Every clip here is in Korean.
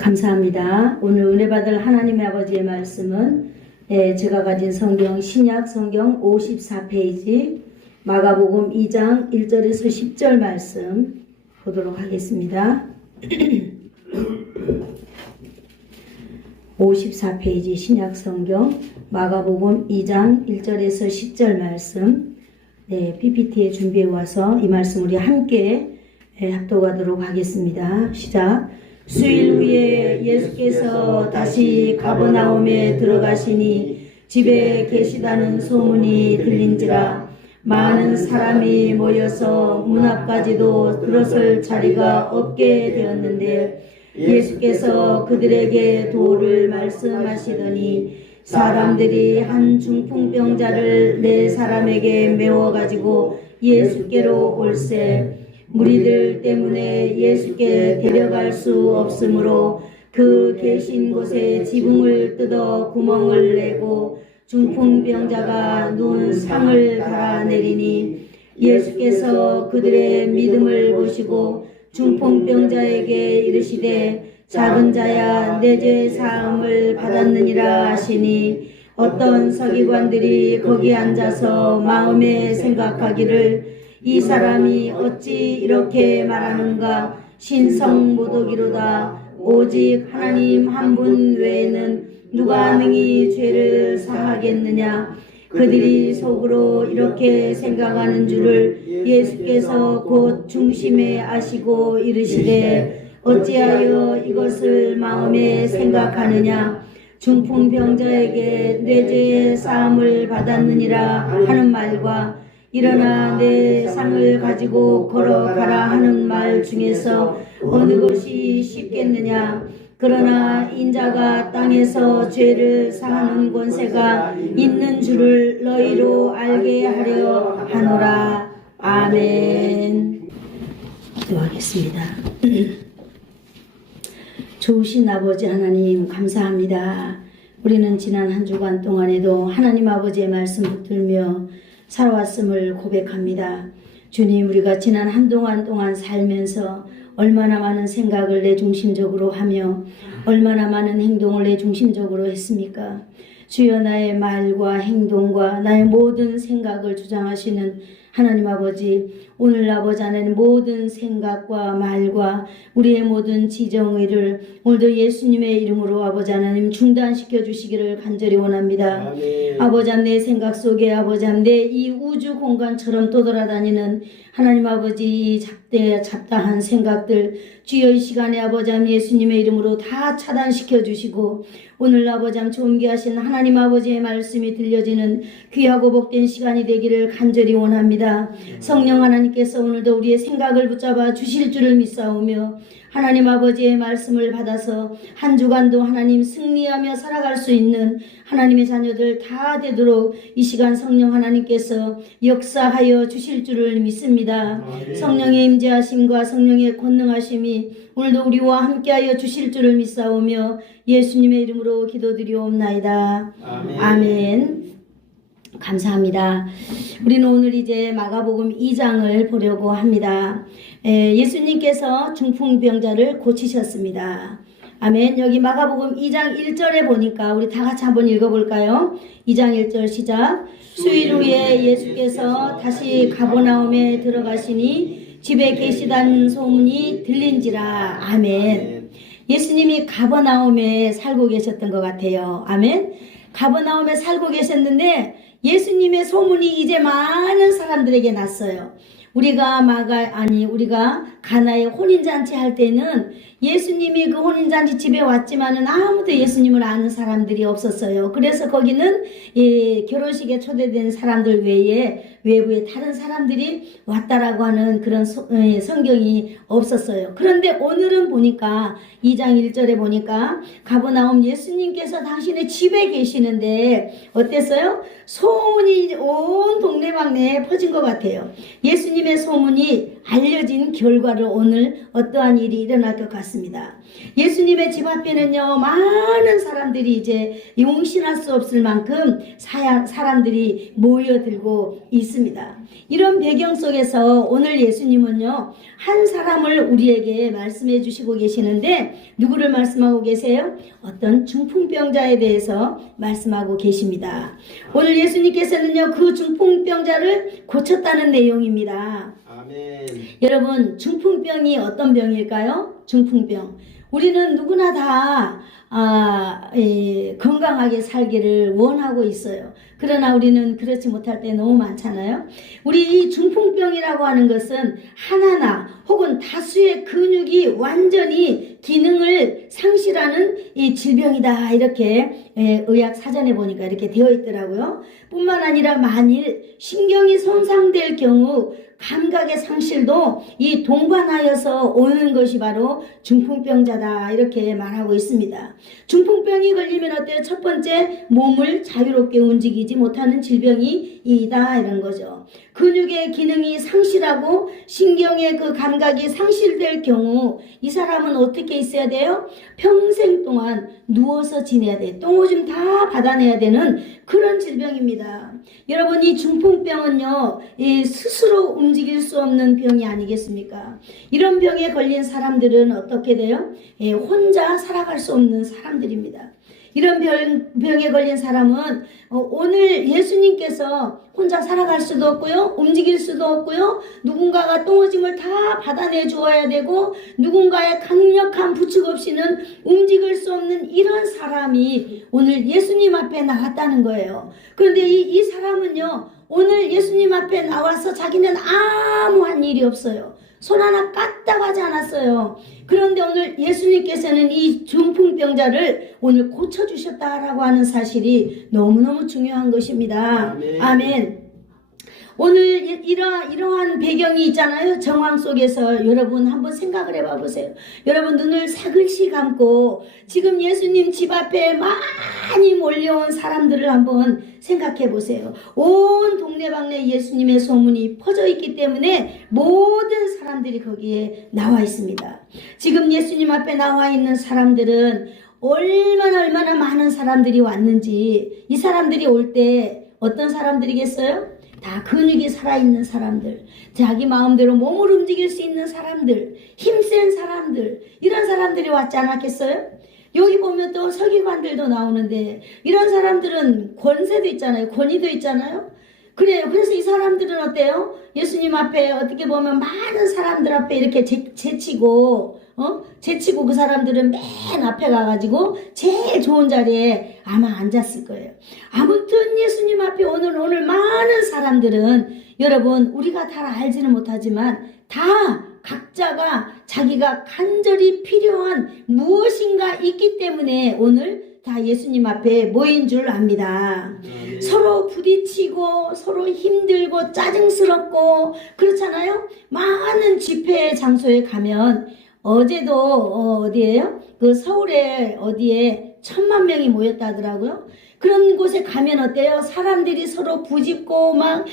감사합니다. 오늘 은혜 받을 하나님의 아버지의 말씀은 제가 가진 성경 신약 성경 54페이지 마가복음 2장 1절에서 10절 말씀 보도록 하겠습니다. 54페이지 신약 성경 마가복음 2장 1절에서 10절 말씀 PPT에 준비해 와서 이 말씀 우리 함께 합독하도록 하겠습니다. 시작. 수일 후에 예수께서 다시 가버나움에 들어가시니 집에 계시다는 소문이 들린지라 많은 사람이 모여서 문 앞까지도 들어설 자리가 없게 되었는데 예수께서 그들에게 도를 말씀하시더니 사람들이 한 중풍병자를 네 사람에게 메워가지고 예수께로 올세 무리들 때문에 예수께 데려갈 수 없으므로 그 계신 곳에 지붕을 뜯어 구멍을 내고 중풍병자가 누운 상을 갈아내리니 예수께서 그들의 믿음을 보시고 중풍병자에게 이르시되 작은 자야 내 죄 사함을 받았느니라 하시니 어떤 서기관들이 거기 앉아서 마음에 생각하기를 이 사람이 어찌 이렇게 말하는가 신성모독이로다 오직 하나님 한 분 외에는 누가 능히 죄를 사하겠느냐 그들이 속으로 이렇게 생각하는 줄을 예수께서 곧 중심에 아시고 이르시되 어찌하여 이것을 마음에 생각하느냐 중풍병자에게 내 죄의 사함을 받았느니라 하는 말과 일어나 내 상을 가지고 걸어가라 하는 말 중에서 어느 것이 쉽겠느냐 그러나 인자가 땅에서 죄를 사하는 권세가 있는 줄을 너희로 알게 하려 하노라. 아멘. 기도하겠습니다. 좋으신 아버지 하나님 감사합니다. 우리는 지난 한 주간 동안에도 하나님 아버지의 말씀 붙들며 살아왔음을 고백합니다. 주님, 우리가 지난 한동안 동안 살면서 얼마나 많은 생각을 내 중심적으로 하며 얼마나 많은 행동을 내 중심적으로 했습니까? 주여 나의 말과 행동과 나의 모든 생각을 주장하시는 하나님 아버지, 오늘 아버지 안에는 모든 생각과 말과 우리의 모든 지정의를 오늘도 예수님의 이름으로 아버지 하나님 중단시켜 주시기를 간절히 원합니다. 아멘. 아버지 내 생각 속에 아버지 내 이 우주 공간처럼 떠돌아다니는 하나님 아버지 이 잡다한 생각들 주여 이 시간에 아버지 예수님의 이름으로 다 차단시켜 주시고 오늘 아버지 존귀하신 하나님 아버지의 말씀이 들려지는 귀하고 복된 시간이 되기를 간절히 원합니다. 성령 하나님께서 오늘도 우리의 생각을 붙잡아 주실 줄을 믿사오며 하나님 아버지의 말씀을 받아서 한 주간도 하나님 승리하며 살아갈 수 있는 하나님의 자녀들 다 되도록 이 시간 성령 하나님께서 역사하여 주실 줄을 믿습니다. 성령의 임재하심과 성령의 권능하심이 오늘도 우리와 함께하여 주실 줄을 믿사오며 예수님의 이름으로 기도드리옵나이다. 아멘. 감사합니다. 우리는 오늘 이제 마가복음 2장을 보려고 합니다. 예수님께서 중풍병자를 고치셨습니다. 아멘. 여기 마가복음 2장 1절에 보니까 우리 다 같이 한번 읽어볼까요? 2장 1절 시작. 수일 후에 예수께서 다시 가버나움에 들어가시니 집에 계시다는 소문이 들린지라. 아멘. 예수님이 가버나움에 살고 계셨던 것 같아요. 아멘. 가버나움에 살고 계셨는데 예수님의 소문이 이제 많은 사람들에게 났어요. 우리가 가나의 혼인잔치 할 때는 예수님이 그 혼인잔치 집에 왔지만은 아무도 예수님을 아는 사람들이 없었어요. 그래서 거기는 결혼식에 초대된 사람들 외에 외부에 다른 사람들이 왔다라고 하는 그런 성경이 없었어요. 그런데 오늘은 보니까 2장 1절에 보니까 가버나움 예수님께서 당신의 집에 계시는데 어땠어요? 소문이 온 동네방네에 퍼진 것 같아요. 예수님의 소문이 알려진 결과 결과로 오늘 어떠한 일이 일어날 것 같습니다. 예수님의 집 앞에는요, 많은 사람들이 이제 용신할 수 없을 만큼 사람들이 모여들고 있습니다. 이런 배경 속에서 오늘 예수님은요, 한 사람을 우리에게 말씀해 주시고 계시는데, 누구를 말씀하고 계세요? 어떤 중풍병자에 대해서 말씀하고 계십니다. 오늘 예수님께서는요, 그 중풍병자를 고쳤다는 내용입니다. 아멘. 여러분, 중풍병이 어떤 병일까요? 중풍병. 우리는 누구나 다 건강하게 살기를 원하고 있어요. 그러나 우리는 그렇지 못할 때 너무 많잖아요. 우리 이 중풍병이라고 하는 것은 하나나 혹은 다수의 근육이 완전히 기능을 상실하는 이 질병이다, 이렇게 의학 사전에 보니까 이렇게 되어 있더라고요. 뿐만 아니라 만일 신경이 손상될 경우 감각의 상실도 이 동반하여서 오는 것이 바로 중풍병자다, 이렇게 말하고 있습니다. 중풍병이 걸리면 어때요? 첫 번째, 몸을 자유롭게 움직이지 못하는 질병이 이다, 이런 거죠. 근육의 기능이 상실하고 신경의 그 감각이 상실될 경우 이 사람은 어떻게 있어야 돼요? 평생 동안 누워서 지내야 돼. 똥오줌 다 받아내야 되는 그런 질병입니다. 여러분, 이 중풍병은요, 스스로 움직일 수 없는 병이 아니겠습니까? 이런 병에 걸린 사람들은 어떻게 돼요? 혼자 살아갈 수 없는 사람들입니다. 이런 병에 걸린 사람은 오늘 예수님께서 혼자 살아갈 수도 없고요, 움직일 수도 없고요, 누군가가 똥오줌을 다 받아내 주어야 되고 누군가의 강력한 부축 없이는 움직일 수 없는 이런 사람이 오늘 예수님 앞에 나왔다는 거예요. 그런데 이 사람은요, 오늘 예수님 앞에 나와서 자기는 아무한 일이 없어요. 손 하나 까딱하지 않았어요. 그런데 오늘 예수님께서는 이 중풍병자를 오늘 고쳐주셨다라고 하는 사실이 너무너무 중요한 것입니다. 아멘. 아멘. 오늘 이러한 배경이 있잖아요. 정황 속에서 여러분 한번 생각을 해봐 보세요. 여러분 눈을 사글씨 감고 지금 예수님 집 앞에 많이 몰려온 사람들을 한번 생각해 보세요. 온 동네방네 예수님의 소문이 퍼져 있기 때문에 모든 사람들이 거기에 나와 있습니다. 지금 예수님 앞에 나와 있는 사람들은 얼마나 많은 사람들이 왔는지, 이 사람들이 올 때 어떤 사람들이겠어요? 다 근육이 살아있는 사람들, 자기 마음대로 몸을 움직일 수 있는 사람들, 힘센 사람들, 이런 사람들이 왔지 않았겠어요? 여기 보면 또 서기관들도 나오는데 이런 사람들은 권세도 있잖아요. 권위도 있잖아요. 그래요. 그래서 이 사람들은 어때요? 예수님 앞에 어떻게 보면 많은 사람들 앞에 이렇게 제치고 그 사람들은 맨 앞에 가가지고 제일 좋은 자리에 아마 앉았을 거예요. 아무튼 예수님 앞에 오늘 많은 사람들은 여러분, 우리가 다 알지는 못하지만 다 각자가 자기가 간절히 필요한 무엇인가 있기 때문에 오늘 다 예수님 앞에 모인 줄 압니다. 네. 서로 부딪히고 서로 힘들고 짜증스럽고 그렇잖아요. 많은 집회 장소에 가면 어제도 어디예요? 그 서울에 어디에 10,000,000명이 모였다 하더라고요. 그런 곳에 가면 어때요? 사람들이 서로 부딪고 막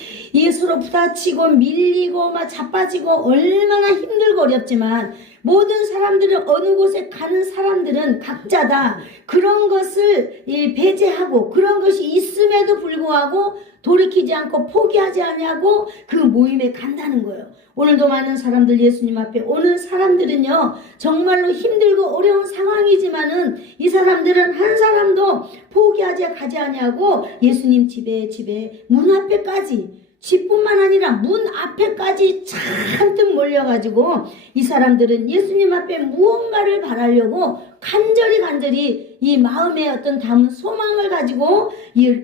서로 부딪히고 밀리고 막 자빠지고 얼마나 힘들고 어렵지만 모든 사람들은 어느 곳에 가는 사람들은 각자 다 그런 것을 배제하고 그런 것이 있음에도 불구하고 돌이키지 않고 포기하지 않냐고 그 모임에 간다는 거예요. 오늘도 많은 사람들 예수님 앞에 오는 사람들은요, 정말로 힘들고 어려운 상황이지만은 이 사람들은 한 사람도 포기하지 가지 않냐고 예수님 집에 문 앞에까지, 집뿐만 아니라 문 앞에까지 잔뜩 몰려가지고 이 사람들은 예수님 앞에 무언가를 바라려고 간절히 이 마음에 어떤 담은 소망을 가지고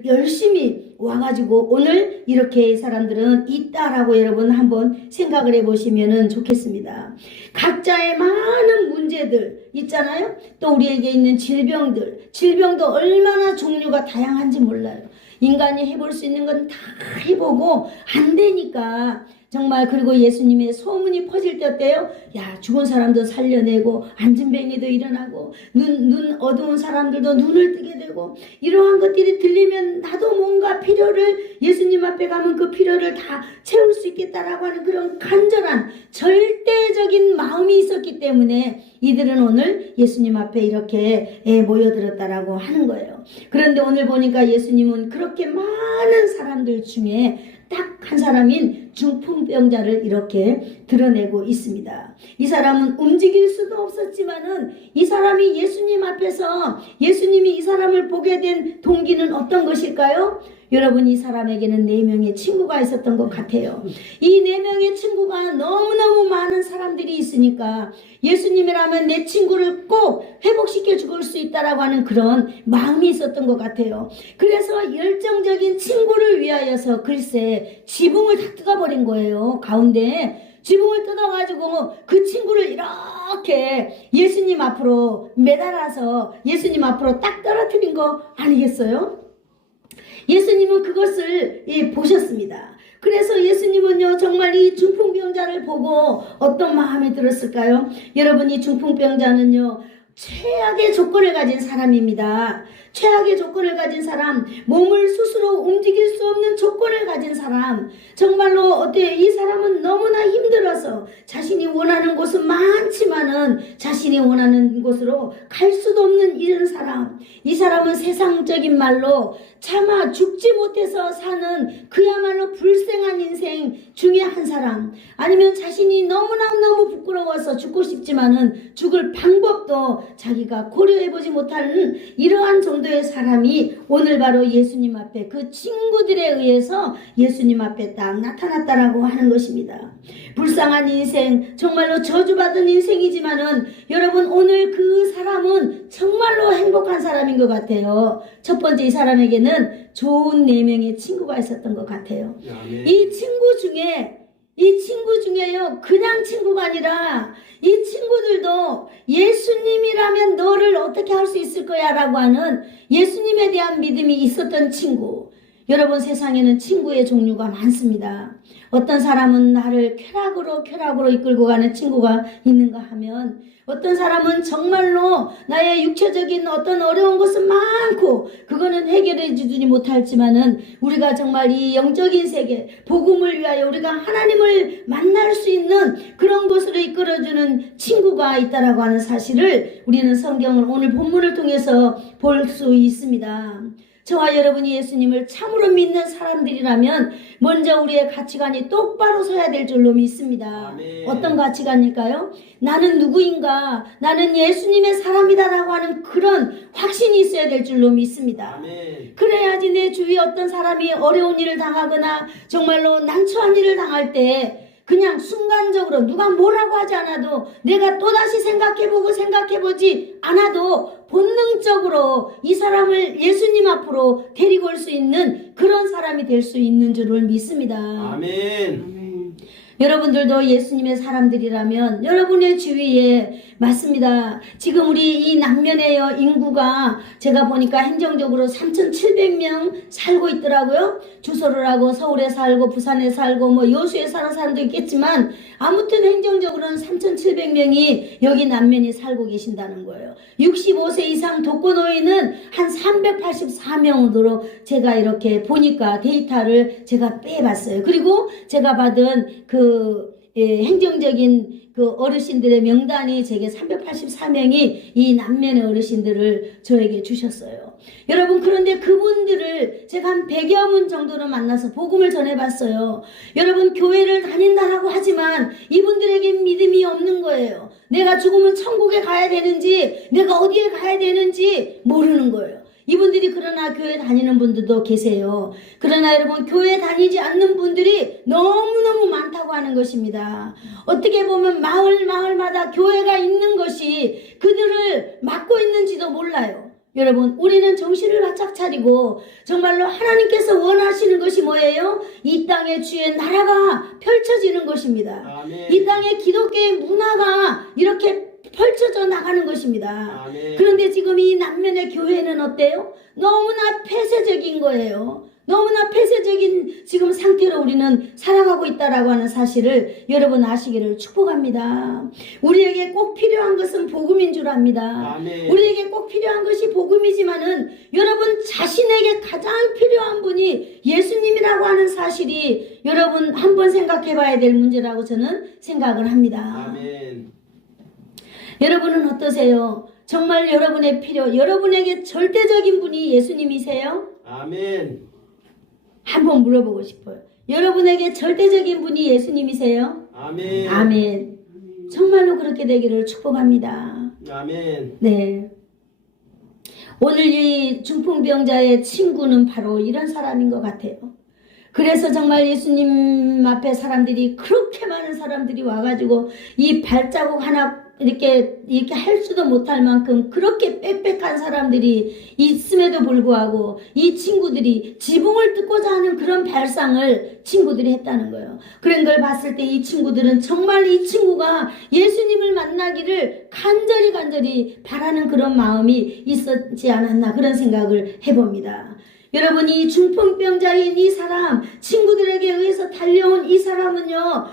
열심히 와가지고 오늘 이렇게 이 사람들은 있다라고 여러분 한번 생각을 해보시면 좋겠습니다. 각자의 많은 문제들 있잖아요. 또 우리에게 있는 질병도 얼마나 종류가 다양한지 몰라요. 인간이 해볼 수 있는 건 다 해보고 안 되니까 정말 그리고 예수님의 소문이 퍼질 때 어때요? 야, 죽은 사람도 살려내고 안진뱅이도 일어나고 눈 어두운 사람들도 눈을 뜨게 되고 이러한 것들이 들리면 나도 뭔가 필요를 예수님 앞에 가면 그 필요를 다 채울 수 있겠다라고 하는 그런 간절한 절대적인 마음이 있었기 때문에 이들은 오늘 예수님 앞에 이렇게 모여들었다라고 하는 거예요. 그런데 오늘 보니까 예수님은 그렇게 많은 사람들 중에 딱 한 사람인 중풍병자를 이렇게 드러내고 있습니다. 이 사람은 움직일 수도 없었지만은 이 사람이 예수님 앞에서 예수님이 이 사람을 보게 된 동기는 어떤 것일까요? 여러분, 이 사람에게는 4명의 친구가 있었던 것 같아요. 이 4명의 친구가 너무너무 많은 사람들이 있으니까 예수님이라면 내 친구를 꼭 회복시켜 줄 수 있다라고 하는 그런 마음이 있었던 것 같아요. 그래서 열정적인 친구를 위하여서 글쎄 지붕을 다 뜯어버린 거예요. 가운데 지붕을 뜯어가지고 그 친구를 이렇게 예수님 앞으로 매달아서 예수님 앞으로 딱 떨어뜨린 거 아니겠어요? 예수님은 그것을 보셨습니다. 그래서 예수님은요 정말 이 중풍병자를 보고 어떤 마음이 들었을까요? 여러분, 이 중풍병자는요 최악의 조건을 가진 사람입니다. 최악의 조건을 가진 사람, 몸을 스스로 움직일 수 없는 조건을 가진 사람, 정말로 어때요? 이 사람은 너무나 힘들어서 자신이 원하는 곳은 많지만은 자신이 원하는 곳으로 갈 수도 없는 이런 사람. 이 사람은 세상적인 말로 차마 죽지 못해서 사는 그야말로 불행한 인생 중에 한 사람, 아니면 자신이 너무 부끄러워서 죽고 싶지만은 죽을 방법도 자기가 고려해보지 못하는 이러한 정도의 사람이 오늘 바로 예수님 앞에 그 친구들에 의해서 예수님 앞에 딱 나타났다라고 하는 것입니다. 불쌍한 인생, 정말로 저주받은 인생이지만은 여러분, 오늘 그 사람은 정말로 행복한 사람인 것 같아요. 첫 번째, 이 사람에게는 좋은 4명의 친구가 있었던 것 같아요. 이 친구 중에요 그냥 친구가 아니라 이 친구들도 예수님이라면 너를 어떻게 할 수 있을 거야 라고 하는 예수님에 대한 믿음이 있었던 친구. 여러분, 세상에는 친구의 종류가 많습니다. 어떤 사람은 나를 쾌락으로 이끌고 가는 친구가 있는가 하면, 어떤 사람은 정말로 나의 육체적인 어떤 어려운 것은 많고 그거는 해결해 주지 못할지만은 우리가 정말 이 영적인 세계 복음을 위하여 우리가 하나님을 만날 수 있는 그런 곳으로 이끌어주는 친구가 있다라고 하는 사실을 우리는 성경을 오늘 본문을 통해서 볼 수 있습니다. 저와 여러분이 예수님을 참으로 믿는 사람들이라면 먼저 우리의 가치관이 똑바로 서야 될 줄로 믿습니다. 아멘. 어떤 가치관일까요? 나는 누구인가? 나는 예수님의 사람이다라고 하는 그런 확신이 있어야 될 줄로 믿습니다. 아멘. 그래야지 내 주위에 어떤 사람이 어려운 일을 당하거나 정말로 난처한 일을 당할 때 그냥 순간적으로 누가 뭐라고 하지 않아도 내가 또다시 생각해보지 않아도 본능적으로 이 사람을 예수님 앞으로 데리고 올 수 있는 그런 사람이 될 수 있는 줄을 믿습니다. 아멘. 여러분들도 예수님의 사람들이라면 여러분의 주위에 맞습니다. 지금 우리 이 남면의 인구가 제가 보니까 행정적으로 3,700명 살고 있더라고요. 주소를 하고 서울에 살고 부산에 살고 뭐 여수에 사는 사람도 있겠지만 아무튼 행정적으로는 3,700명이 여기 남면이 살고 계신다는 거예요. 65세 이상 독거노인은 한 384명으로 제가 이렇게 보니까 데이터를 제가 빼봤어요. 그리고 제가 받은 행정적인 그 어르신들의 명단이 제게 384명이 이 남면의 어르신들을 저에게 주셨어요. 여러분, 그런데 그분들을 제가 한 100여 분 정도로 만나서 복음을 전해봤어요. 여러분, 교회를 다닌다라고 하지만 이분들에게 믿음이 없는 거예요. 내가 죽으면 천국에 가야 되는지 내가 어디에 가야 되는지 모르는 거예요. 이분들이 그러나 교회 다니는 분들도 계세요. 그러나 여러분, 교회 다니지 않는 분들이 너무너무 많다고 하는 것입니다. 어떻게 보면 마을마다 교회가 있는 것이 그들을 막고 있는지도 몰라요. 여러분, 우리는 정신을 바짝 차리고 정말로 하나님께서 원하시는 것이 뭐예요? 이 땅의 주의 나라가 펼쳐지는 것입니다. 아멘. 이 땅의 기독교의 문화가 이렇게 펼쳐져 나가는 것입니다. 아멘. 그런데 지금 이 남면의 교회는 어때요? 너무나 폐쇄적인 거예요. 너무나 폐쇄적인 지금 상태로 우리는 살아가고 있다라고 하는 사실을 여러분 아시기를 축복합니다. 우리에게 꼭 필요한 것은 복음인 줄 압니다. 아멘. 우리에게 꼭 필요한 것이 복음이지만은 여러분 자신에게 가장 필요한 분이 예수님이라고 하는 사실이 여러분 한번 생각해 봐야 될 문제라고 저는 생각을 합니다. 아멘. 여러분은 어떠세요? 정말 여러분에게 절대적인 분이 예수님이세요? 아멘. 한번 물어보고 싶어요. 여러분에게 절대적인 분이 예수님이세요? 아멘. 아멘. 정말로 그렇게 되기를 축복합니다. 아멘. 네. 오늘 이 중풍병자의 친구는 바로 이런 사람인 것 같아요. 그래서 정말 예수님 앞에 사람들이 그렇게 많은 사람들이 와가지고 이 발자국 하나 이렇게 할 수도 못할 만큼 그렇게 빽빽한 사람들이 있음에도 불구하고 이 친구들이 지붕을 뜯고자 하는 그런 발상을 친구들이 했다는 거예요. 그런 걸 봤을 때 이 친구들은 정말 이 친구가 예수님을 만나기를 간절히 바라는 그런 마음이 있었지 않았나 그런 생각을 해봅니다. 여러분 이 중풍병자인 이 사람 친구들에게 의해서 달려온 이 사람은요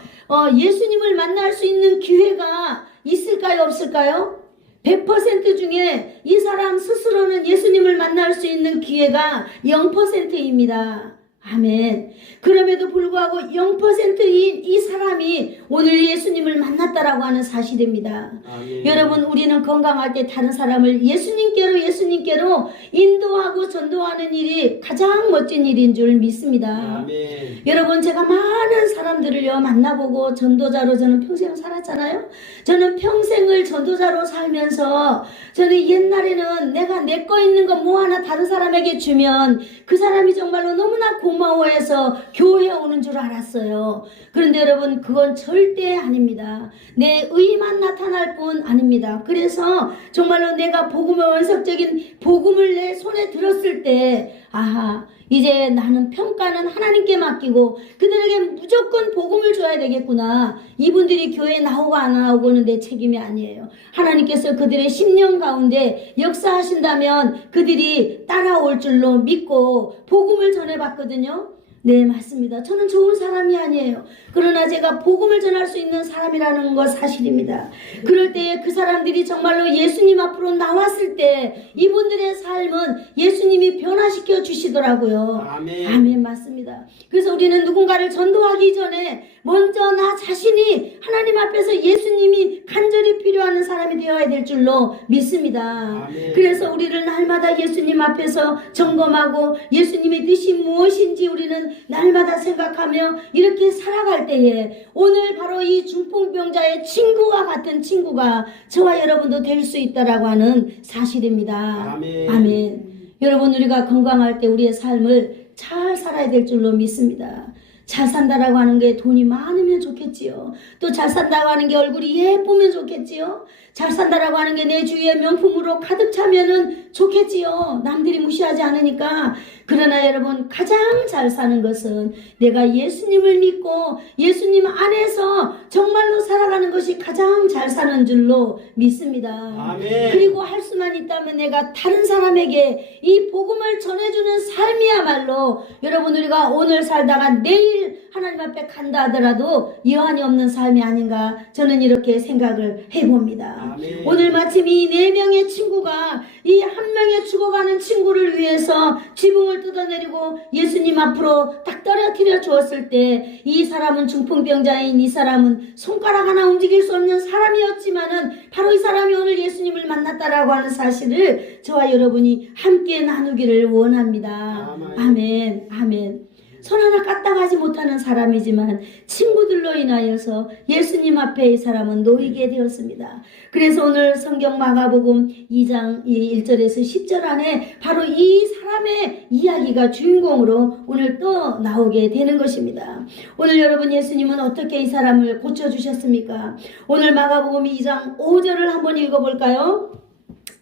예수님을 만날 수 있는 기회가 있을까요 없을까요? 100% 중에 이 사람 스스로는 예수님을 만날 수 있는 기회가 0%입니다. 아멘. 그럼에도 불구하고 0%인 이 사람이 오늘 예수님을 만났다라고 하는 사실입니다. 아멘. 여러분 우리는 건강할 때 다른 사람을 예수님께로 인도하고 전도하는 일이 가장 멋진 일인 줄 믿습니다. 아멘. 여러분 제가 많은 사람들을요 만나보고 전도자로 저는 평생 살았잖아요. 저는 평생을 전도자로 살면서 저는 옛날에는 내가 내 거 있는 거 뭐 하나 다른 사람에게 주면 그 사람이 정말로 너무나 고마워해서 교회에 오는 줄 알았어요. 그런데 여러분 그건 절대 아닙니다. 내 의만 나타날 뿐 아닙니다. 그래서 정말로 내가 복음의 원석적인 복음을 내 손에 들었을 때 아하 이제 나는 평가는 하나님께 맡기고 그들에게 무조건 복음을 줘야 되겠구나. 이분들이 교회에 나오고 안 나오고는 내 책임이 아니에요. 하나님께서 그들의 심령 가운데 역사하신다면 그들이 따라올 줄로 믿고 복음을 전해봤거든요. 네 맞습니다. 저는 좋은 사람이 아니에요. 그러나 제가 복음을 전할 수 있는 사람이라는 것 사실입니다. 그럴 때에 그 사람들이 정말로 예수님 앞으로 나왔을 때 이분들의 삶은 예수님이 변화시켜 주시더라고요. 아멘. 아멘 맞습니다. 그래서 우리는 누군가를 전도하기 전에 먼저 나 자신이 하나님 앞에서 예수님이 간절히 필요한 사람이 되어야 될 줄로 믿습니다. 아멘. 그래서 우리를 날마다 예수님 앞에서 점검하고 예수님의 뜻이 무엇인지 우리는 날마다 생각하며 이렇게 살아갈 때에 오늘 바로 이 중풍병자의 친구와 같은 친구가 저와 여러분도 될 수 있다라고 하는 사실입니다. 아멘. 아멘. 여러분 우리가 건강할 때 우리의 삶을 잘 살아야 될 줄로 믿습니다. 잘 산다라고 하는 게 돈이 많으면 좋겠지요. 또 잘 산다고 하는 게 얼굴이 예쁘면 좋겠지요. 잘 산다라고 하는 게 내 주위에 명품으로 가득 차면은 좋겠지요. 남들이 무시하지 않으니까. 그러나 여러분 가장 잘 사는 것은 내가 예수님을 믿고 예수님 안에서 정말로 살아가는 것이 가장 잘 사는 줄로 믿습니다. 아멘. 그리고 할 수만 있다면 내가 다른 사람에게 이 복음을 전해주는 삶이야말로 여러분 우리가 오늘 살다가 내일 하나님 앞에 간다 하더라도 여한이 없는 삶이 아닌가 저는 이렇게 생각을 해봅니다. 아멘. 오늘 마침 이 4명의 친구가 이 한 명의 죽어가는 친구를 위해서 지붕을 뜯어내리고 예수님 앞으로 딱 떨어뜨려 주었을 때 이 사람은 중풍병자인 이 사람은 손가락 하나 움직일 수 없는 사람이었지만은 바로 이 사람이 오늘 예수님을 만났다라고 하는 사실을 저와 여러분이 함께 나누기를 원합니다. 아멘. 아멘. 손 하나 까딱하지 못하는 사람이지만 친구들로 인하여서 예수님 앞에 이 사람은 놓이게 되었습니다. 그래서 오늘 성경 마가복음 2장 1절에서 10절 안에 바로 이 사람의 이야기가 주인공으로 오늘 또 나오게 되는 것입니다. 오늘 여러분 예수님은 어떻게 이 사람을 고쳐주셨습니까? 오늘 마가복음 2장 5절을 한번 읽어볼까요?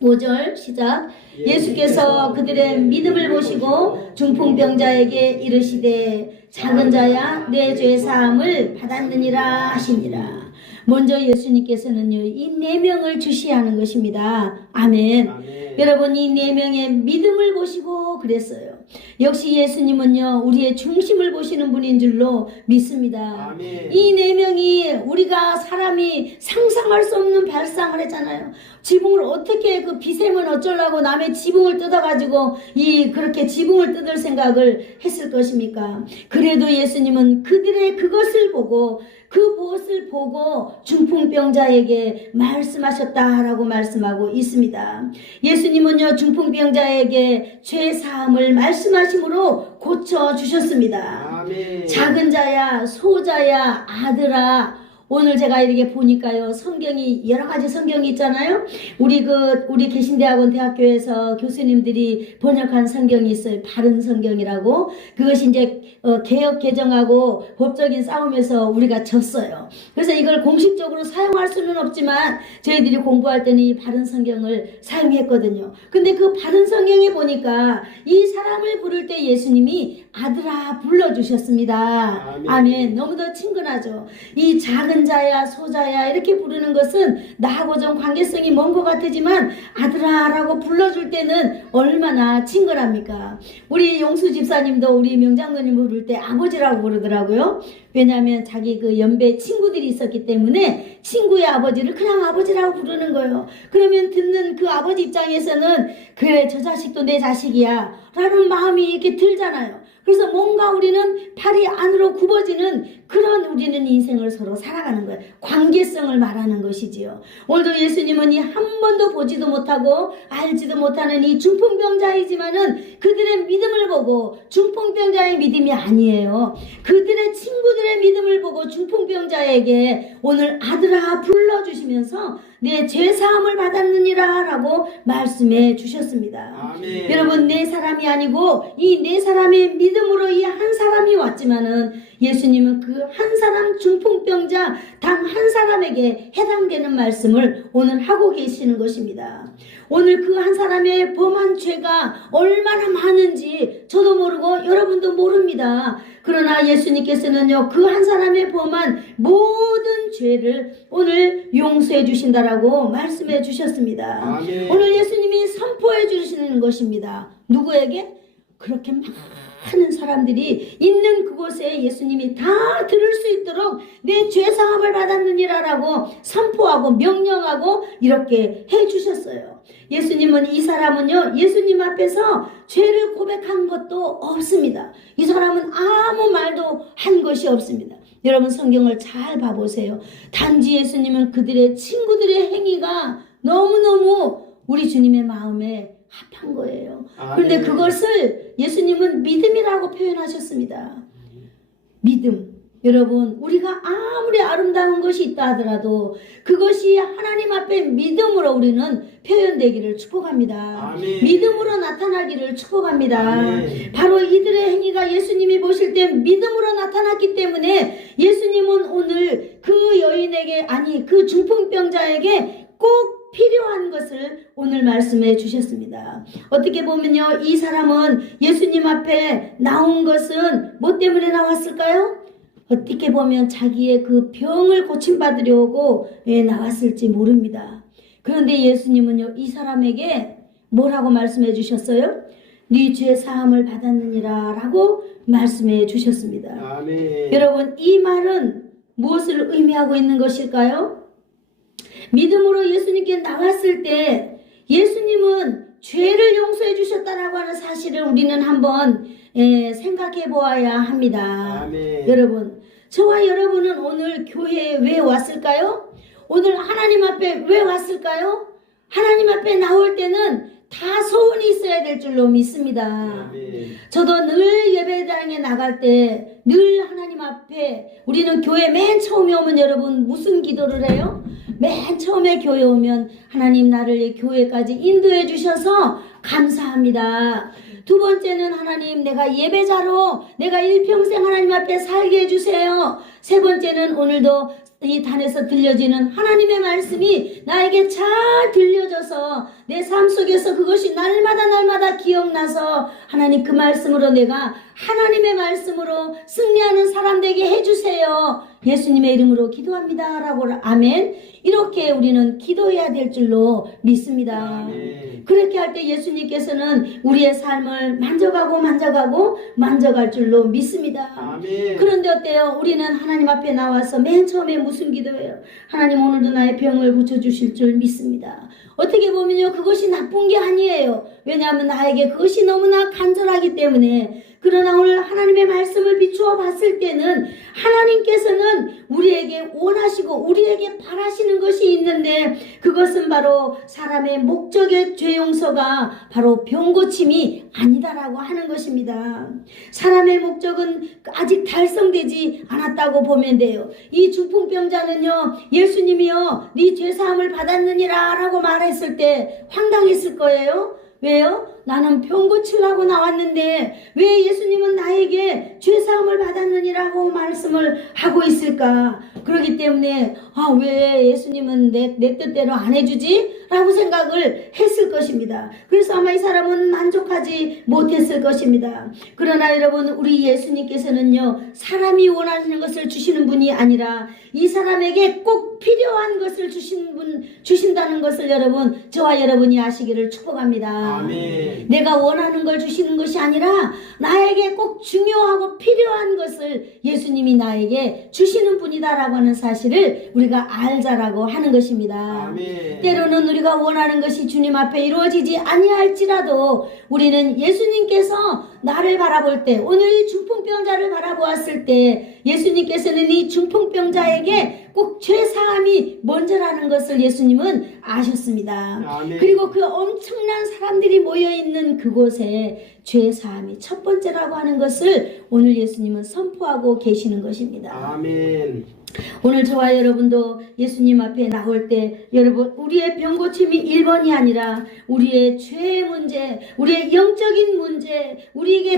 5절 시작. 예수께서 그들의 믿음을 보시고 중풍병자에게 이르시되 작은 자야 내 죄 사함을 받았느니라 하시니라. 먼저 예수님께서는요 이 4명을 주시하는 것입니다. 아멘. 아멘. 여러분 이 4명의 믿음을 보시고 그랬어요. 역시 예수님은요, 우리의 중심을 보시는 분인 줄로 믿습니다. 아멘. 이 네 명이 우리가 사람이 상상할 수 없는 발상을 했잖아요. 지붕을 어떻게 그 비세면 어쩌려고 남의 지붕을 뜯어가지고 그렇게 지붕을 뜯을 생각을 했을 것입니까? 그래도 예수님은 그들의 그것을 보고 그 무엇을 보고 중풍병자에게 말씀하셨다라고 말씀하고 있습니다. 예수님은요, 중풍병자에게 죄 사함을 말씀하심으로 고쳐 주셨습니다. 아멘. 작은 자야, 소자야, 아들아. 오늘 제가 이렇게 보니까요, 성경이 여러 가지 성경이 있잖아요. 우리 개신대학원 대학교에서 교수님들이 번역한 성경이 있어요. 바른 성경이라고. 그것이 이제 개역 개정하고 법적인 싸움에서 우리가 졌어요. 그래서 이걸 공식적으로 사용할 수는 없지만 저희들이 공부할 때는 이 바른 성경을 사용했거든요. 근데 그 바른 성경에 보니까 이 사람을 부를 때 예수님이 아들아 불러주셨습니다. 아멘. 아멘. 너무도 친근하죠. 이 작은 자야, 소자야 이렇게 부르는 것은 나하고 좀 관계성이 먼 것 같지만 아들아 라고 불러줄 때는 얼마나 친근합니까? 우리 용수 집사님도 우리 명장로님 부를 때 아버지라고 부르더라고요. 왜냐하면 자기 그 연배 친구들이 있었기 때문에 친구의 아버지를 그냥 아버지라고 부르는 거예요. 그러면 듣는 그 아버지 입장에서는 그래, 저 자식도 내 자식이야 라는 마음이 이렇게 들잖아요. 그래서 뭔가 우리는 팔이 안으로 굽어지는 그런 우리는 인생을 서로 살아가는 거예요. 관계성을 말하는 것이지요. 오늘도 예수님은 이 한 번도 보지도 못하고 알지도 못하는 이 중풍병자이지만은 그들의 믿음을 보고, 중풍병자의 믿음이 아니에요, 그들의 친구들의 믿음을 보고 중풍병자에게 오늘 아들아 불러주시면서 내 죄사함을 받았느니라 라고 말씀해 주셨습니다. 아멘. 여러분, 네 사람이 아니고 이 네 사람의 믿음으로 이 한 사람이 왔지만은 예수님은 그 한 사람 중풍병자 단 한 사람에게 해당되는 말씀을 오늘 하고 계시는 것입니다. 오늘 그 한 사람의 범한 죄가 얼마나 많은지 저도 모르고 여러분도 모릅니다. 그러나 예수님께서는요, 그 한 사람의 범한 모든 죄를 오늘 용서해 주신다라고 말씀해 주셨습니다. 아멘. 오늘 예수님이 선포해 주시는 것입니다. 누구에게? 그렇게 많은 사람들이 있는 그곳에 예수님이 다 들을 수 있도록 내 죄사함을 받았느니라라고 선포하고 명령하고 이렇게 해주셨어요. 예수님은, 이 사람은요, 예수님 앞에서 죄를 고백한 것도 없습니다. 이 사람은 아무 말도 한 것이 없습니다. 여러분, 성경을 잘 봐보세요. 단지 예수님은 그들의 친구들의 행위가 너무너무 우리 주님의 마음에 합한 거예요. 그런데 그것을 예수님은 믿음이라고 표현하셨습니다. 믿음. 여러분, 우리가 아무리 아름다운 것이 있다 하더라도 그것이 하나님 앞에 믿음으로 우리는 표현되기를 축복합니다. 아멘. 믿음으로 나타나기를 축복합니다. 아멘. 바로 이들의 행위가 예수님이 보실 때 믿음으로 나타났기 때문에 예수님은 오늘 그 여인에게, 아니 그 중풍병자에게 꼭 필요한 것을 오늘 말씀해 주셨습니다. 어떻게 보면요, 이 사람은 예수님 앞에 나온 것은 뭐 때문에 나왔을까요? 어떻게 보면 자기의 그 병을 고침받으려고 나왔을지 모릅니다. 그런데 예수님은요, 이 사람에게 뭐라고 말씀해 주셨어요? 네 죄 사함을 받았느니라 라고 말씀해 주셨습니다. 아멘. 여러분, 이 말은 무엇을 의미하고 있는 것일까요? 믿음으로 예수님께 나왔을 때 예수님은 죄를 용서해 주셨다라고 하는 사실을 우리는 한번 생각해 보아야 합니다. 아멘. 여러분, 저와 여러분은 오늘 교회에 왜 왔을까요? 오늘 하나님 앞에 왜 왔을까요? 하나님 앞에 나올 때는 다 소원이 있어야 될 줄로 믿습니다. 아멘. 저도 늘 예배당에 나갈 때 늘 하나님 앞에, 우리는 교회 맨 처음에 오면 여러분 무슨 기도를 해요? 맨 처음에 교회 오면 하나님, 나를 이 교회까지 인도해 주셔서 감사합니다. 두 번째는 하나님, 내가 예배자로 내가 일평생 하나님 앞에 살게 해주세요. 세 번째는 오늘도 이 단에서 들려지는 하나님의 말씀이 나에게 잘 들려져서 내 삶 속에서 그것이 날마다 기억나서 하나님 그 말씀으로 내가 하나님의 말씀으로 승리하는 사람 되게 해주세요. 예수님의 이름으로 기도합니다. 라고 아멘. 이렇게 우리는 기도해야 될 줄로 믿습니다. 아멘. 그렇게 할 때 예수님께서는 우리의 삶을 만져갈 줄로 믿습니다. 아멘. 그런데 어때요? 우리는 하나님 앞에 나와서 맨 처음에 무슨 기도예요? 하나님 오늘도 나의 병을 고쳐주실 줄 믿습니다. 어떻게 보면요, 그것이 나쁜 게 아니에요. 왜냐하면 나에게 그것이 너무나 간절하기 때문에. 그러나 오늘 하나님의 말씀을 비추어 봤을 때는 하나님께서는 우리에게 원하시고 우리에게 바라시는 것이 있는데, 그것은 바로 사람의 목적의 죄 용서가 바로 병 고침이 아니다라고 하는 것입니다. 사람의 목적은 아직 달성되지 않았다고 보면 돼요. 이 중풍병자는요, 예수님이요 네 죄사함을 받았느니라 라고 말했을 때 황당했을 거예요. 왜요? 나는 병 고치려고 나왔는데 왜 예수님은 나에게 죄사함을 받았느니라고 말씀을 하고 있을까? 그렇기 때문에 왜 예수님은 내 뜻대로 안 해주지? 라고 생각을 했을 것입니다. 그래서 아마 이 사람은 만족하지 못했을 것입니다. 그러나 여러분, 우리 예수님께서는요, 사람이 원하는 것을 주시는 분이 아니라 이 사람에게 꼭 필요한 것을 주신다는 것을 여러분, 저와 여러분이 아시기를 축복합니다. 아멘. 내가 원하는 걸 주시는 것이 아니라 나에게 꼭 중요하고 필요한 것을 예수님이 나에게 주시는 분이다라고 하는 사실을 우리가 알자라고 하는 것입니다. 아멘. 때로는 우리가 원하는 것이 주님 앞에 이루어지지 아니할지라도 우리는 예수님께서 나를 바라볼 때, 오늘 이 중풍병자를 바라보았을 때 예수님께서는 이 중풍병자에게 꼭 죄사함이 먼저라는 것을 예수님은 아셨습니다. 아멘. 그리고 그 엄청난 사람들이 모여있는 그곳에 죄사함이 첫 번째라고 하는 것을 오늘 예수님은 선포하고 계시는 것입니다. 아멘. 오늘 저와 여러분도 예수님 앞에 나올 때 여러분, 우리의 병 고침이 1번이 아니라 우리의 죄의 문제, 우리의 영적인 문제,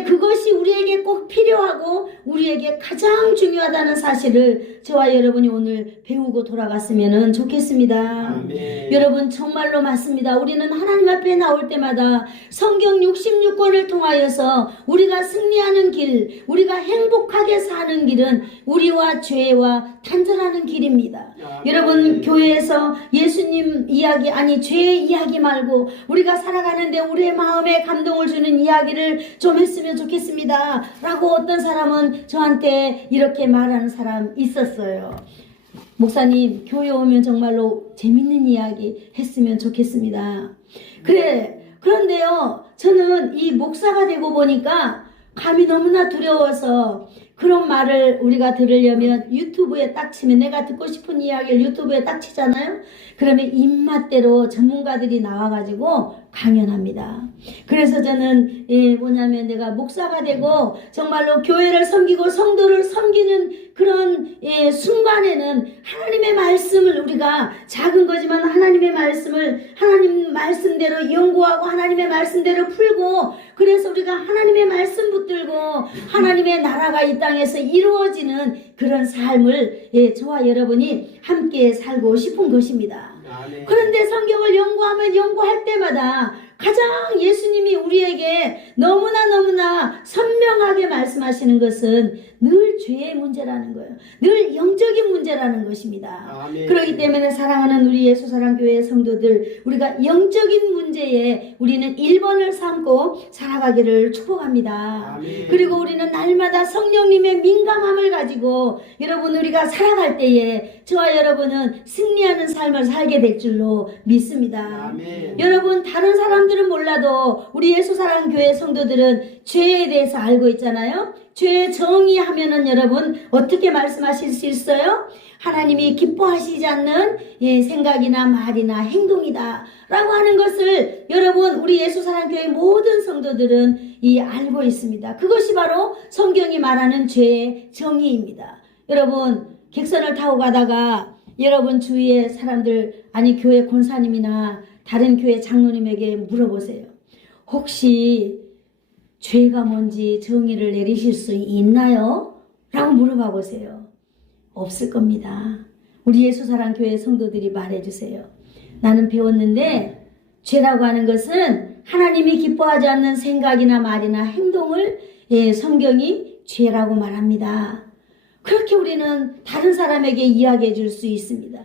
그것이 우리에게 꼭 필요하고 우리에게 가장 중요하다는 사실을 저와 여러분이 오늘 배우고 돌아갔으면 좋겠습니다. 아멘. 여러분, 정말로 맞습니다. 우리는 하나님 앞에 나올 때마다 성경 66권을 통하여서 우리가 승리하는 길, 우리가 행복하게 사는 길은 우리와 죄와 단절하는 길입니다. 아멘. 여러분, 교회에서 예수님 이야기, 죄의 이야기 말고 우리가 살아가는데 우리의 마음에 감동을 주는 이야기를 좀 했으면 좋겠습니다 라고 어떤 사람은 저한테 이렇게 말하는 사람 있었어요. 목사님, 교회 오면 정말로 재밌는 이야기 했으면 좋겠습니다. 그런데요, 저는 이 목사가 되고 보니까 감이 너무나 두려워서 그런 말을 우리가 들으려면 유튜브에 딱 치면, 내가 듣고 싶은 이야기를 유튜브에 딱 치잖아요. 그러면 입맛대로 전문가들이 나와가지고 강연합니다. 그래서 저는 내가 목사가 되고 정말로 교회를 섬기고 성도를 섬기는 그런 순간에는 하나님의 말씀을, 우리가 작은 거지만 하나님의 말씀을 하나님 말씀대로 연구하고 하나님의 말씀대로 풀고, 그래서 우리가 하나님의 말씀 붙들고 하나님의 나라가 이 땅에서 이루어지는 그런 삶을 저와 여러분이 함께 살고 싶은 것입니다. 아멘. 그런데 성경을 연구할 때마다 가장 예수님이 우리에게 너무나 선명하게 말씀하시는 것은 늘 죄의 문제라는 거예요. 늘 영적인 문제라는 것입니다. 아멘. 그렇기 때문에 사랑하는 우리 예수사랑교회 성도들, 우리가 영적인 문제에 우리는 1번을 삼고 살아가기를 축복합니다. 아멘. 그리고 우리는 날마다 성령님의 민감함을 가지고 여러분, 우리가 살아갈 때에 저와 여러분은 승리하는 삶을 살게 될 줄로 믿습니다. 아멘. 여러분, 다른 사람들은 몰라도 우리 예수사랑교회 성도들은 죄에 대해서 알고 있잖아요. 죄 정의하면은 여러분 어떻게 말씀하실 수 있어요? 하나님이 기뻐하시지 않는 생각이나 말이나 행동이다 라고 하는 것을 여러분, 우리 예수사랑교회 모든 성도들은 알고 있습니다. 그것이 바로 성경이 말하는 죄의 정의입니다. 여러분, 객선을 타고 가다가 여러분 주위의 사람들, 교회 권사님이나 다른 교회 장로님에게 물어보세요. 혹시 죄가 뭔지 정의를 내리실 수 있나요? 라고 물어봐 보세요. 없을 겁니다. 우리 예수사랑교회 성도들이 말해주세요. 나는 배웠는데 죄라고 하는 것은 하나님이 기뻐하지 않는 생각이나 말이나 행동을 성경이 죄라고 말합니다. 그렇게 우리는 다른 사람에게 이야기해 줄 수 있습니다.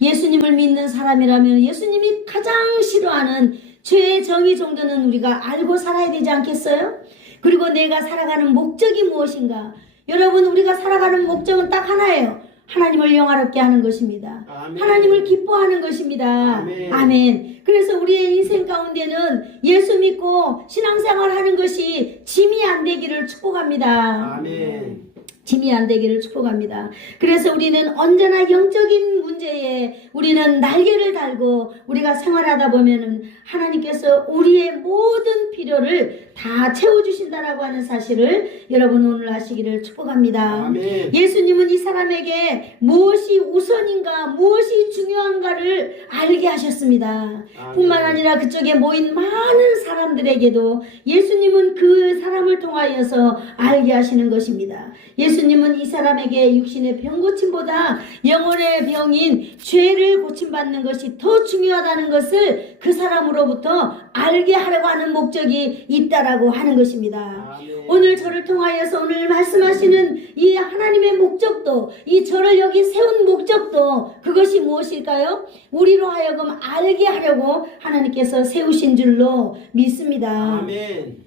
예수님을 믿는 사람이라면 예수님이 가장 싫어하는 죄의 정의 정도는 우리가 알고 살아야 되지 않겠어요? 그리고 내가 살아가는 목적이 무엇인가? 여러분, 우리가 살아가는 목적은 딱 하나예요. 하나님을 영화롭게 하는 것입니다. 아멘. 하나님을 기뻐하는 것입니다. 아멘. 아멘. 그래서 우리의 인생 가운데는 예수 믿고 신앙생활 하는 것이 짐이 안 되기를 축복합니다. 아멘. 짐이 안 되기를 축복합니다. 그래서 우리는 언제나 영적인 문제에 우리는 날개를 달고 우리가 생활하다 보면은 하나님께서 우리의 모든 필요를 다 채워주신다라고 하는 사실을 여러분 오늘 아시기를 축복합니다. 아멘. 예수님은 이 사람에게 무엇이 우선인가 무엇이 중요한가를 알게 하셨습니다. 아멘. 뿐만 아니라 그쪽에 모인 많은 사람들에게도 예수님은 그 사람을 통하여서 알게 하시는 것입니다. 예수님은 이 사람에게 육신의 병 고침보다 영혼의 병인 죄를 고침받는 것이 더 중요하다는 것을 그 사람으로부터 알게 하려고 하는 목적이 있다라고 하는 것입니다. 아멘. 오늘 저를 통하여서 오늘 말씀하시는 이 하나님의 목적도, 이 저를 여기 세운 목적도 그것이 무엇일까요? 우리로 하여금 알게 하려고 하나님께서 세우신 줄로 믿습니다. 아멘.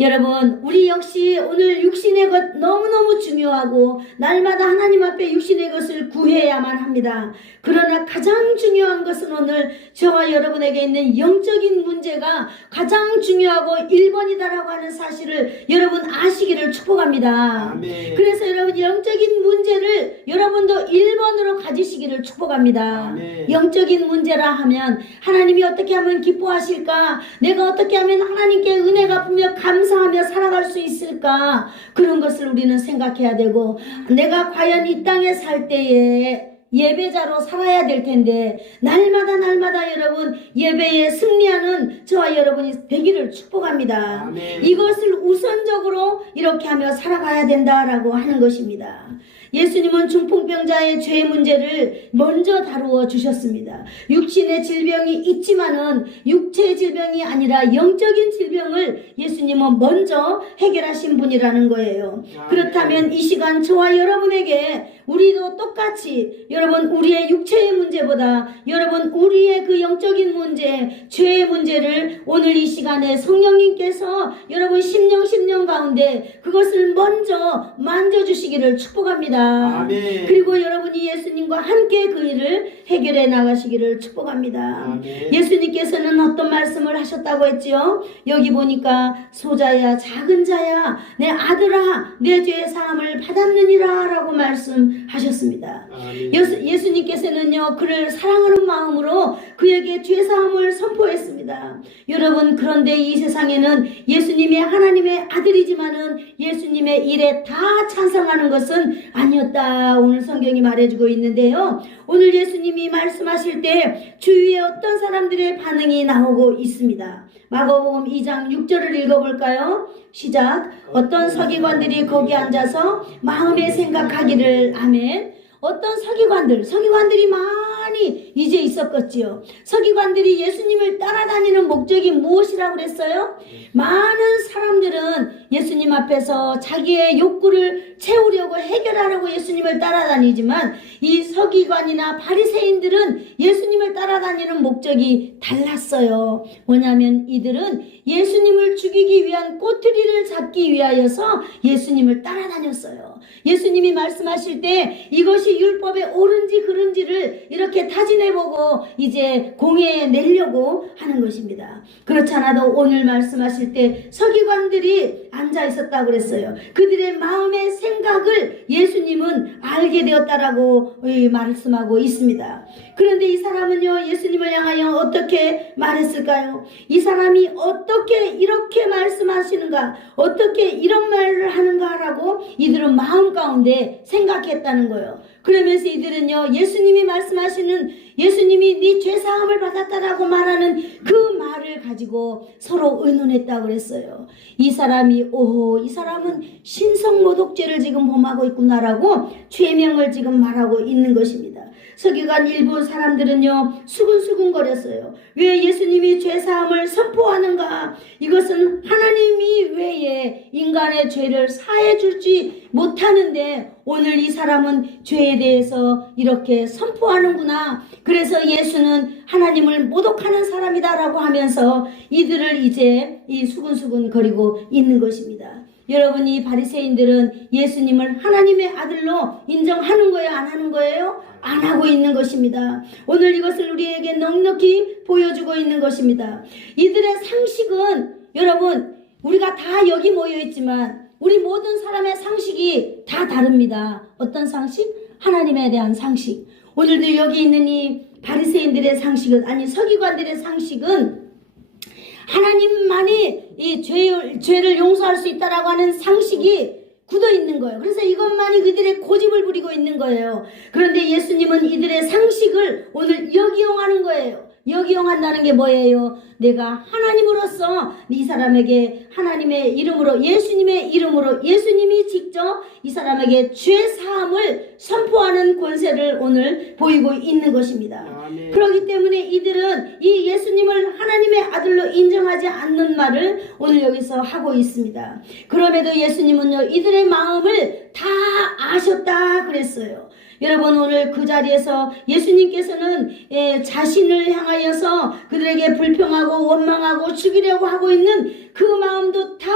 여러분, 우리 역시 오늘 육신의 것 너무너무 중요하고 날마다 하나님 앞에 육신의 것을 구해야만 합니다. 그러나 가장 중요한 것은 오늘 저와 여러분에게 있는 영적인 문제가 가장 중요하고 1번이다라고 하는 사실을 여러분 아시기를 축복합니다. 아멘. 그래서 여러분 영적인 문제를 여러분도 1번으로 가지시기를 축복합니다. 아멘. 영적인 문제라 하면 하나님이 어떻게 하면 기뻐하실까? 내가 어떻게 하면 하나님께 은혜 갚으며 감사하며 살아갈 수 있을까? 그런 것을 우리는 생각해야 되고 내가 과연 이 땅에 살 때에 예배자로 살아야 될 텐데 날마다 여러분 예배에 승리하는 저와 여러분이 되기를 축복합니다. 아멘. 이것을 우선적으로 이렇게 하며 살아가야 된다라고 하는 것입니다. 예수님은 중풍병자의 죄 문제를 먼저 다루어 주셨습니다. 육신의 질병이 있지만은 육체의 질병이 아니라 영적인 질병을 예수님은 먼저 해결하신 분이라는 거예요. 그렇다면 이 시간 저와 여러분에게 우리도 똑같이 여러분 우리의 육체의 문제보다 여러분 우리의 그 영적인 문제, 죄의 문제를 오늘 이 시간에 성령님께서 여러분 심령 가운데 그것을 먼저 만져주시기를 축복합니다. 아멘. 그리고 여러분이 예수님과 함께 그 일을 해결해 나가시기를 축복합니다. 아멘. 예수님께서는 어떤 말씀을 하셨다고 했지요? 여기 보니까 소자야 작은 자야 내 아들아 내 죄 사함을 받았느니라 라고 말씀하셨습니다. 아멘. 예수님께서는요 그를 사랑하는 마음으로 그에게 죄 사함을 선포했습니다. 여러분 그런데 이 세상에는 예수님이 하나님의 아들이지만은 예수님의 일에 다 찬성하는 것은 아니었다 오늘 성경이 말해주고 있는데요. 오늘 예수님이 말씀하실 때 주위에 어떤 사람들의 반응이 나오고 있습니다. 마가복음 2장 6절을 읽어볼까요? 시작. 어떤 서기관들이 거기 앉아서 마음에 생각하기를 아멘. 어떤 서기관들이 많이 이제 있었겠지요. 서기관들이 예수님을 따라다니는 목적이 무엇이라고 그랬어요? 많은 사람들은 예수님 앞에서 자기의 욕구를 채우려고 해결하려고 예수님을 따라다니지만 이 서기관이나 바리새인들은 예수님을 따라다니는 목적이 달랐어요. 뭐냐면 이들은 예수님을 죽이기 위한 꼬투리를 잡기 위하여서 예수님을 따라다녔어요. 예수님이 말씀하실 때 이것이 율법에 옳은지 그른지를 이렇게 타진해보고 이제 공회에 내려고 하는 것입니다. 그렇지 않아도 오늘 말씀하실 때 서기관들이 앉아 있었다고 그랬어요. 그들의 마음의 생각을 예수님은 알게 되었다라고 말씀하고 있습니다. 그런데 이 사람은요 예수님을 향하여 어떻게 말했을까요? 이 사람이 어떻게 이렇게 말씀하시는가, 어떻게 이런 말을 하는가라고 이들은 마음 가운데 생각했다는 거예요. 그러면서 이들은요 예수님이 말씀하시는 예수님이 네 죄사함을 받았다라고 말하는 그 말을 가지고 서로 의논했다고 그랬어요. 이 사람이 이 사람은 신성모독죄를 지금 범하고 있구나라고 죄명을 지금 말하고 있는 것입니다. 서기관 일부 사람들은요 수근수근거렸어요. 왜 예수님이 죄사함을 선포하는가? 이것은 하나님이 외에 인간의 죄를 사해 주지 못하는데 오늘 이 사람은 죄에 대해서 이렇게 선포하는구나. 그래서 예수는 하나님을 모독하는 사람이다라고 하면서 이들을 이제 이 수근수근거리고 있는 것입니다. 여러분, 이 바리새인들은 예수님을 하나님의 아들로 인정하는 거예요? 안 하는 거예요? 안 하고 있는 것입니다. 오늘 이것을 우리에게 넉넉히 보여주고 있는 것입니다. 이들의 상식은 여러분, 우리가 다 여기 모여 있지만 우리 모든 사람의 상식이 다 다릅니다. 어떤 상식? 하나님에 대한 상식. 오늘도 여기 있는 이 바리새인들의 상식은, 아니 서기관들의 상식은 하나님만이 이 죄를 용서할 수 있다라고 하는 상식이 굳어 있는 거예요. 그래서 이것만이 그들의 고집을 부리고 있는 거예요. 그런데 예수님은 이들의 상식을 오늘 역이용하는 거예요. 역이용한다는 게 뭐예요? 내가 하나님으로서 이 사람에게 하나님의 이름으로, 예수님의 이름으로, 예수님이 직접 이 사람에게 죄 사함을 선포하는 권세를 오늘 보이고 있는 것입니다. 아멘. 그렇기 때문에 이들은 이 예수님을 하나님의 아들로 인정하지 않는 말을 오늘 여기서 하고 있습니다. 그럼에도 예수님은요 이들의 마음을 다 아셨다 그랬어요. 여러분, 오늘 그 자리에서 예수님께서는 자신을 향하여서 그들에게 불평하고 원망하고 죽이려고 하고 있는 그 마음도 다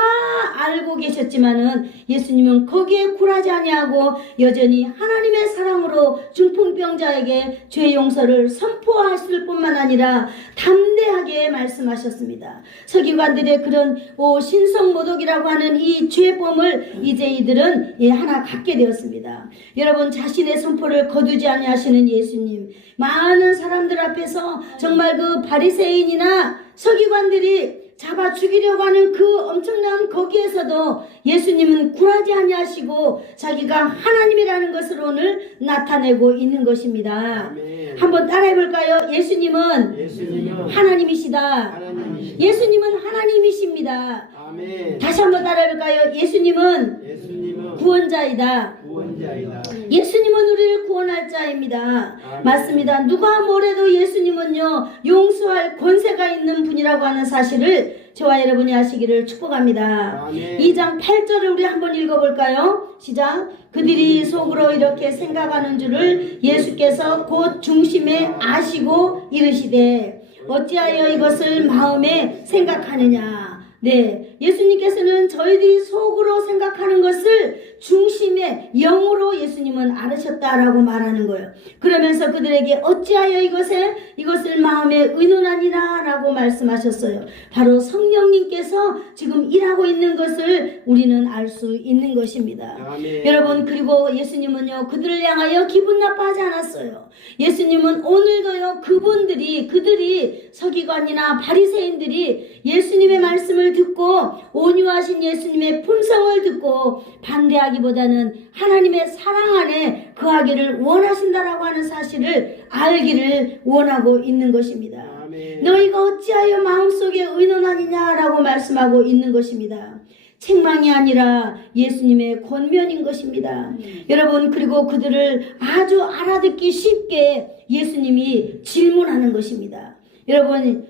알고 계셨지만은 예수님은 거기에 굴하지 아니하고 여전히 하나님의 사랑으로 중풍병자에게 죄 용서를 선포하실 뿐만 아니라 담대하게 말씀하셨습니다. 서기관들의 그런 신성모독이라고 하는 이 죄범을 이제 이들은 하나 갖게 되었습니다. 여러분, 자신의 선포를 거두지 아니하시는 예수님, 많은 사람들 앞에서 정말 그 바리새인이나 서기관들이 잡아 죽이려고 하는 그 엄청난 거기에서도 예수님은 굴하지 아니하시고 자기가 하나님이라는 것을 오늘 나타내고 있는 것입니다. 아멘. 한번 따라해 볼까요? 예수님은 하나님이시다. 하나님이시다. 예수님은 하나님이십니다. 아멘. 다시 한번 따라해 볼까요? 예수님은 구원자이다. 구원자이다. 예수님은 우리를 구원할 자입니다. 아멘. 맞습니다. 누가 뭐래도 예수님은요 용서할 권세가 있는 분이라고 하는 사실을 저와 여러분이 아시기를 축복합니다. 아멘. 2장 8절을 우리 한번 읽어볼까요? 시작. 그들이 속으로 이렇게 생각하는 줄을 예수께서 곧 중심에 아시고 이르시되 어찌하여 이것을 마음에 생각하느냐. 네, 예수님께서는 저희들이 속으로 생각하는 것을 중심에 영으로 예수님은 알으셨다라고 말하는 거예요. 그러면서 그들에게 어찌하여 이것을 마음에 의논하니라 라고 말씀하셨어요. 바로 성령님께서 지금 일하고 있는 것을 우리는 알 수 있는 것입니다. 아멘. 여러분, 그리고 예수님은요 그들을 향하여 기분 나빠하지 않았어요. 예수님은 오늘도요 그들이 서기관이나 바리새인들이 예수님의 말씀을 듣고 온유하신 예수님의 품성을 듣고 반대하기보다는 하나님의 사랑 안에 거하기를 원하신다라고 하는 사실을 알기를 원하고 있는 것입니다. 아멘. 너희가 어찌하여 마음속에 의논하느냐라고 말씀하고 있는 것입니다. 책망이 아니라 예수님의 권면인 것입니다. 여러분, 그리고 그들을 아주 알아듣기 쉽게 예수님이 질문하는 것입니다. 여러분,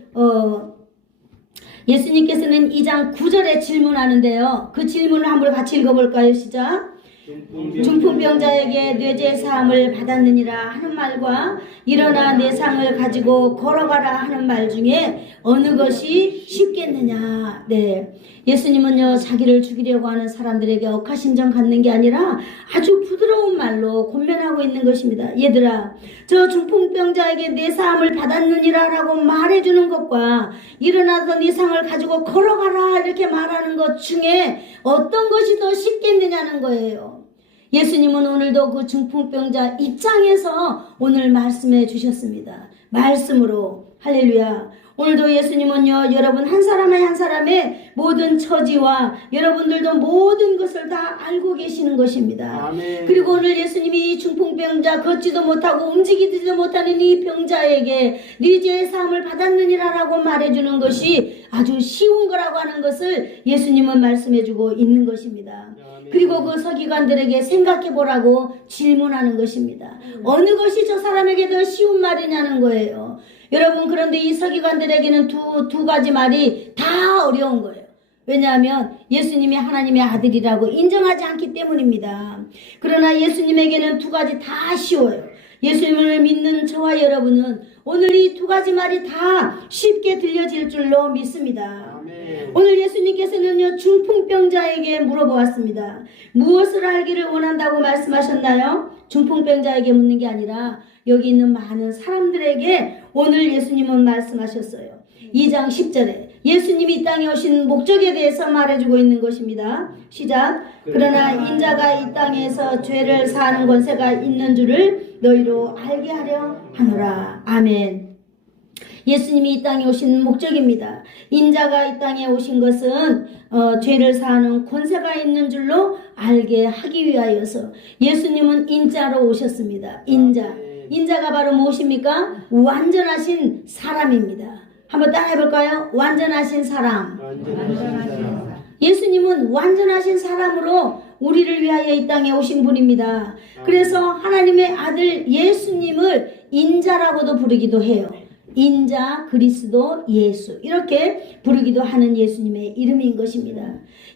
예수님께서는 2장 9절에 질문하는데요. 그 질문을 한번 같이 읽어볼까요? 시작. 중풍병자에게 뇌제 사함을 받았느니라 하는 말과 일어나 내 상을 가지고 걸어가라 하는 말 중에 어느 것이 쉽겠느냐. 네, 예수님은요 자기를 죽이려고 하는 사람들에게 억하심정 갖는 게 아니라 아주 부드러운 말로 권면하고 있는 것입니다. 얘들아, 저 중풍병자에게 내 사함을 받았느니라 라고 말해주는 것과 일어나서 네 상을 가지고 걸어가라 이렇게 말하는 것 중에 어떤 것이 더 쉽겠느냐는 거예요. 예수님은 오늘도 그 중풍병자 입장에서 오늘 말씀해 주셨습니다. 말씀으로. 할렐루야. 오늘도 예수님은요 여러분 한 사람의 한 사람의 모든 처지와 여러분들도 모든 것을 다 알고 계시는 것입니다. 아멘. 그리고 오늘 예수님이 이 중풍병자, 걷지도 못하고 움직이지도 못하는 이 병자에게 네 죄의 사함을 받았느니라라고 말해주는 것이 아주 쉬운 거라고 하는 것을 예수님은 말씀해주고 있는 것입니다. 아멘. 그리고 그 서기관들에게 생각해 보라고 질문하는 것입니다. 어느 것이 저 사람에게 더 쉬운 말이냐는 거예요. 여러분, 그런데 이 서기관들에게는 두 가지 말이 다 어려운 거예요. 왜냐하면 예수님이 하나님의 아들이라고 인정하지 않기 때문입니다. 그러나 예수님에게는 두 가지 다 쉬워요. 예수님을 믿는 저와 여러분은 오늘 이 두 가지 말이 다 쉽게 들려질 줄로 믿습니다. 아멘. 오늘 예수님께서는요, 중풍병자에게 물어보았습니다. 무엇을 알기를 원한다고 말씀하셨나요? 중풍병자에게 묻는 게 아니라 여기 있는 많은 사람들에게 오늘 예수님은 말씀하셨어요. 2장 10절에 예수님이 이 땅에 오신 목적에 대해서 말해주고 있는 것입니다. 시작. 그러나 인자가 이 땅에서 죄를 사하는 권세가 있는 줄을 너희로 알게 하려 하노라. 아멘. 예수님이 이 땅에 오신 목적입니다. 인자가 이 땅에 오신 것은 죄를 사하는 권세가 있는 줄로 알게 하기 위하여서 예수님은 인자로 오셨습니다. 인자가 바로 무엇입니까? 완전하신 사람입니다. 한번 따라해 볼까요? 완전하신 사람. 예수님은 완전하신 사람으로 우리를 위하여 이 땅에 오신 분입니다. 그래서 하나님의 아들 예수님을 인자라고도 부르기도 해요. 인자, 그리스도, 예수, 이렇게 부르기도 하는 예수님의 이름인 것입니다.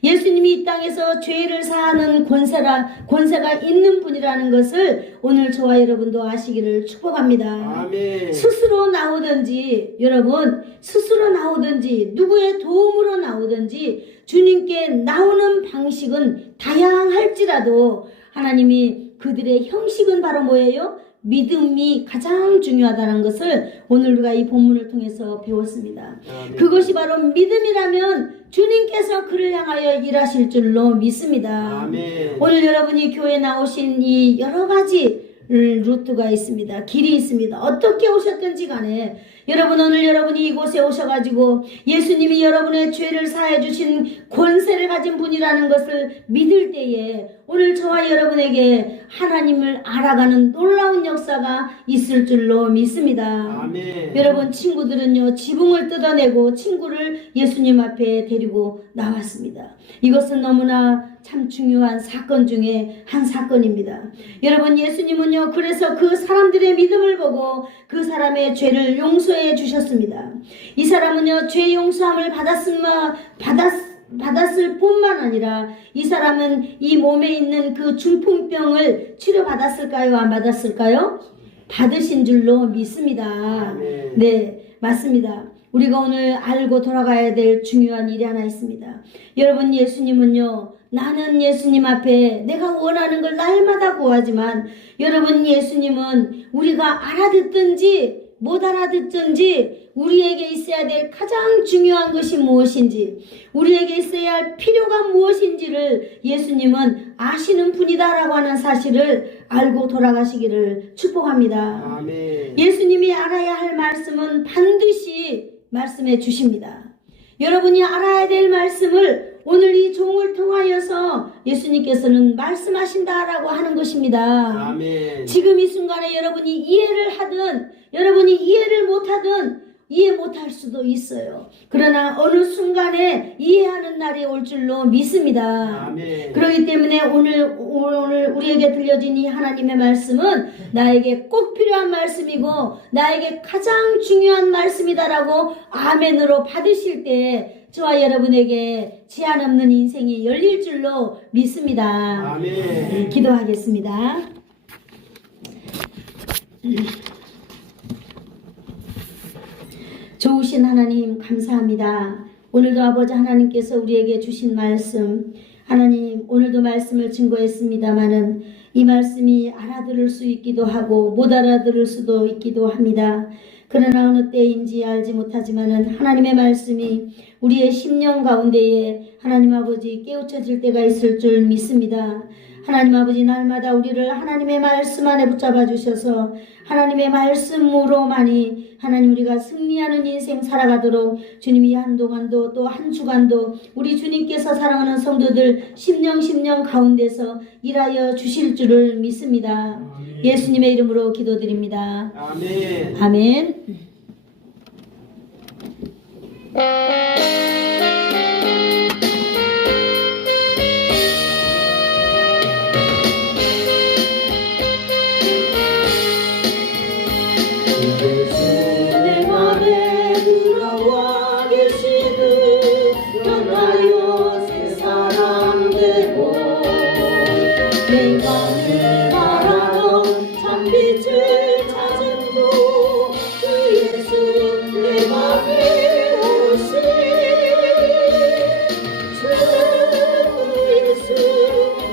예수님이 이 땅에서 죄를 사하는 권세가 있는 분이라는 것을 오늘 저와 여러분도 아시기를 축복합니다. 아멘. 스스로 나오든지, 여러분, 스스로 나오든지 누구의 도움으로 나오든지 주님께 나오는 방식은 다양할지라도 하나님이 그들의 형식은 바로 뭐예요? 믿음이 가장 중요하다는 것을 오늘 우리가 이 본문을 통해서 배웠습니다. 아멘. 그것이 바로 믿음이라면 주님께서 그를 향하여 일하실 줄로 믿습니다. 아멘. 오늘 여러분이 교회에 나오신 이 여러 가지 루트가 있습니다. 길이 있습니다. 어떻게 오셨든지 간에 여러분, 오늘 여러분이 이곳에 오셔가지고 예수님이 여러분의 죄를 사해 주신 권세를 가진 분이라는 것을 믿을 때에 오늘 저와 여러분에게 하나님을 알아가는 놀라운 역사가 있을 줄로 믿습니다. 아멘. 여러분, 친구들은요, 지붕을 뜯어내고 친구를 예수님 앞에 데리고 나왔습니다. 이것은 너무나 참 중요한 사건 중에 한 사건입니다. 여러분, 예수님은요, 그래서 그 사람들의 믿음을 보고 그 사람의 죄를 용서해 주셨습니다. 이 사람은요, 죄 용서함을 받았을 뿐만 아니라 이 사람은 이 몸에 있는 그 중풍병을 치료받았을까요? 안 받았을까요? 받으신 줄로 믿습니다. 네, 맞습니다. 우리가 오늘 알고 돌아가야 될 중요한 일이 하나 있습니다. 여러분, 예수님은요, 나는 예수님 앞에 내가 원하는 걸 날마다 구하지만 여러분, 예수님은 우리가 알아듣든지 못 알아듣든지 우리에게 있어야 될 가장 중요한 것이 무엇인지, 우리에게 있어야 할 필요가 무엇인지를 예수님은 아시는 분이다라고 하는 사실을 알고 돌아가시기를 축복합니다. 아멘. 예수님이 알아야 할 말씀은 반드시 말씀해 주십니다. 여러분이 알아야 될 말씀을 오늘 이 종을 통하여서 예수님께서는 말씀하신다라고 하는 것입니다. 아멘. 지금 이 순간에 여러분이 이해를 하든 여러분이 이해를 못하든 이해 못할 수도 있어요. 그러나 어느 순간에 이해하는 날이 올 줄로 믿습니다. 아멘. 그렇기 때문에 오늘 우리에게 들려진 이 하나님의 말씀은 나에게 꼭 필요한 말씀이고 나에게 가장 중요한 말씀이다라고 아멘으로 받으실 때 저와 여러분에게 제한 없는 인생이 열릴 줄로 믿습니다. 아멘. 기도하겠습니다. 좋으신 하나님, 감사합니다. 오늘도 아버지 하나님께서 우리에게 주신 말씀, 하나님 오늘도 말씀을 증거했습니다마는 이 말씀이 알아들을 수 있기도 하고 못 알아들을 수도 있기도 합니다. 그러나 어느 때인지 알지 못하지만은 하나님의 말씀이 우리의 심령 가운데에 하나님 아버지 깨우쳐질 때가 있을 줄 믿습니다. 하나님 아버지, 날마다 우리를 하나님의 말씀 안에 붙잡아 주셔서 하나님의 말씀으로만이 하나님 우리가 승리하는 인생 살아가도록 주님이 한동안도 또 한 주간도 우리 주님께서 사랑하는 성도들 심령 가운데서 일하여 주실 줄을 믿습니다. 아멘. 예수님의 이름으로 기도드립니다. 아멘. 아멘. 빛을 찾음도 주 예수 내 맘에 오시 주 예수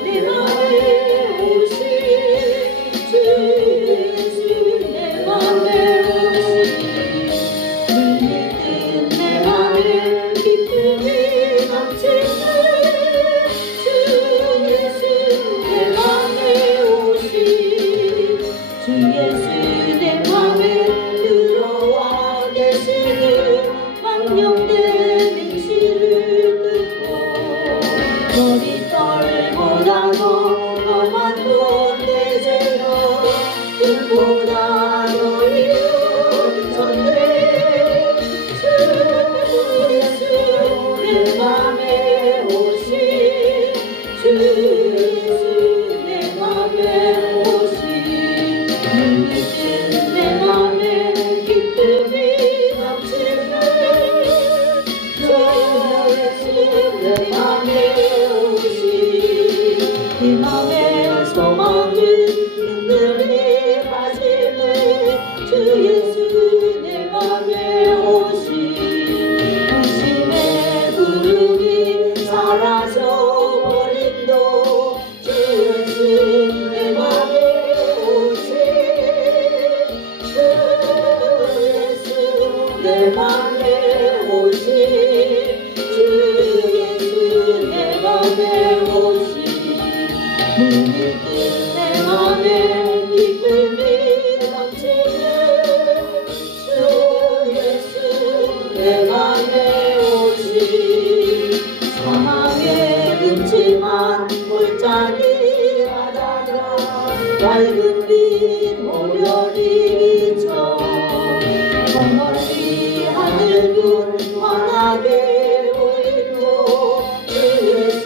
내 맘에 오시 주 예수 내 맘에 오시 물밀듯 내 맘에 기쁨이 넘치네 주 예수 내 맘에 오시 주 예수 내 맘에 들어와 계시는 망령된 행실을 듣고 머리털보다도 험한 곳내 죄가 꿈보다 너희 온전해 주 예수 내 맘에 오시 주 예수 내 맘에 오시 물밀듯 내 맘에 기쁨이 넘치네 주 예수 내 맘에 오시 내 맘에 소망을 흔들리 하시네 주 예수 내 맘에 오시 당신의 구름이 사라져 버림도 주 예수 내 맘에 오시 주 예수 내 맘에 오시 주 예수 내 맘에 오시 물밀듯 내 맘에 기쁨이 넘치네 주 예수 내 맘에 오시 사망의 음침한 골짜기 바다가 밝은 빛 모별이 비쳐 멀리 하늘군 환하게 보이고 주 예수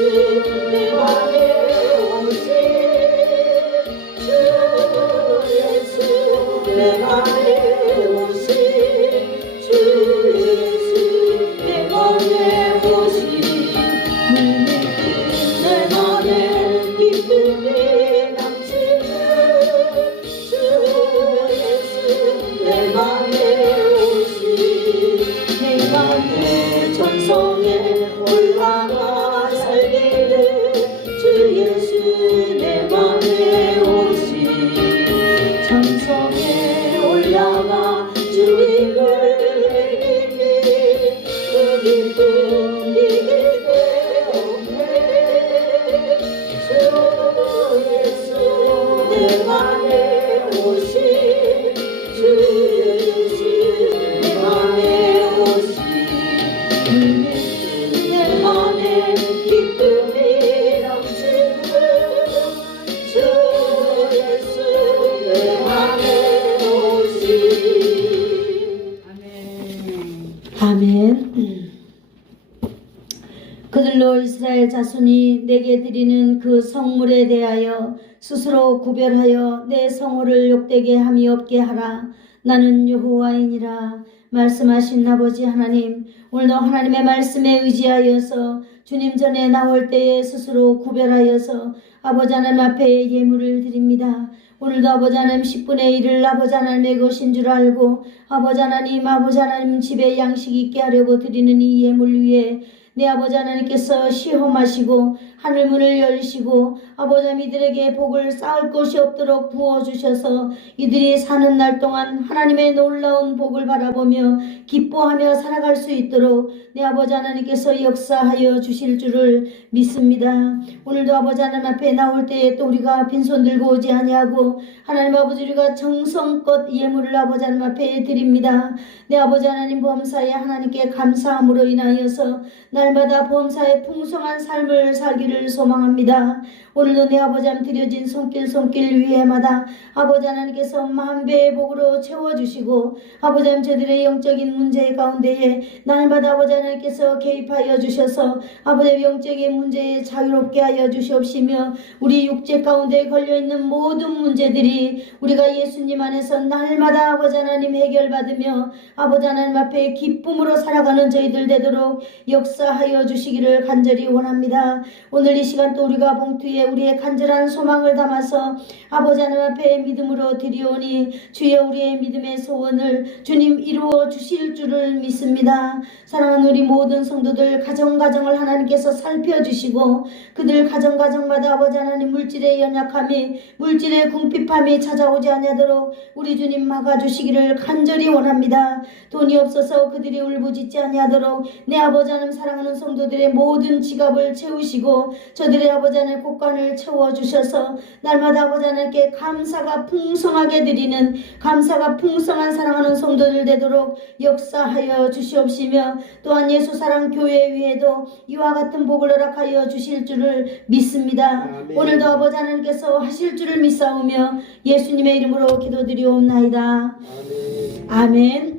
내 맘에 오시 주 예수 내 맘에 오시 주 예수 내 맘에 오시 물밀듯 내 맘에 기쁨이 넘치네 주 예수 내 맘에 오시 내 맘에 전성에 올라가 살기를 주 예수 내 맘에 오시 전성에 올라가 주님을 내리니 그 기쁨 이길 데 없네 주 예수 내 맘에 오시 주 예수 내 맘에 오시 물밀듯 내 맘에 기쁨이 넘치네 주 예수 내 맘에 오시 아멘. 그들로 이스라엘 자손이 내게 드리는 그 성물에 대하여 스스로 구별하여 내 성호를 욕되게 함이 없게 하라. 나는 여호와이니라. 말씀하신 아버지 하나님, 오늘도 하나님의 말씀에 의지하여서 주님 전에 나올 때에 스스로 구별하여서 아버지 하나님 앞에 예물을 드립니다. 오늘도 아버지 하나님 10분의 1을 아버지 하나님의 것인 줄 알고 아버지 하나님 집에 양식 있게 하려고 드리는 이 예물 위에 내 아버지 하나님께서 시험하시고 하늘문을 열시고 아버지 하나님 이들에게 복을 쌓을 것이 없도록 부어주셔서 이들이 사는 날 동안 하나님의 놀라운 복을 바라보며 기뻐하며 살아갈 수 있도록 내 아버지 하나님께서 역사하여 주실 줄을 믿습니다. 오늘도 아버지 하나님 앞에 나올 때에 또 우리가 빈손 들고 오지 아니하고 하나님 아버지 우리가 정성껏 예물을 아버지 하나님 앞에 드립니다. 내 아버지 하나님 범사에 하나님께 감사함으로 인하여서 날마다 범사에 풍성한 삶을 살기를 소망합니다. 오늘도 내 아버지 하나님 드려진 손길 위에마다 아버지 하나님께서 만배의 복으로 채워주시고 아버지 하나님 저들의 영적인 문제 가운데에 날마다 아버지 하나님께서 개입하여 주셔서 아버지 하나님 영적인 문제에 자유롭게 하여 주시옵시며 우리 육체 가운데 걸려있는 모든 문제들이 우리가 예수님 안에서 날마다 아버지 하나님 해결받으며 아버지 하나님 앞에 기쁨으로 살아가는 저희들 되도록 역사하여 주시기를 간절히 원합니다. 오늘 이 시간 또 우리가 봉투에 가정에 우리의 간절한 소망을 담아서 아버지 하나님 앞에 믿음으로 드리오니 주여 우리의 믿음의 소원을 주님 이루어 주실 줄을 믿습니다. 사랑하는 우리 모든 성도들 가정가정을 하나님께서 살펴주시고 그들 가정가정마다 아버지 하나님 물질의 연약함이 물질의 궁핍함이 찾아오지 아니하도록 우리 주님 막아주시기를 간절히 원합니다. 돈이 없어서 그들이 울부짖지 아니하도록 내 아버지 하나님 사랑하는 성도들의 모든 지갑을 채우시고 저들의 아버지 하나님 곳간을 채워주셔서 날마다 아버지 하나님께 감사가 풍성하게 드리는 감사가 풍성한 사랑하는 성도들 되도록 역사하여 주시옵시며 또한 예수사랑교회 위에도 이와 같은 복을 허락하여 주실 줄을 믿습니다. 아멘. 오늘도 아버지 하나님께서 하실 줄을 믿사오며 예수님의 이름으로 기도드리옵나이다. 아멘. 아멘.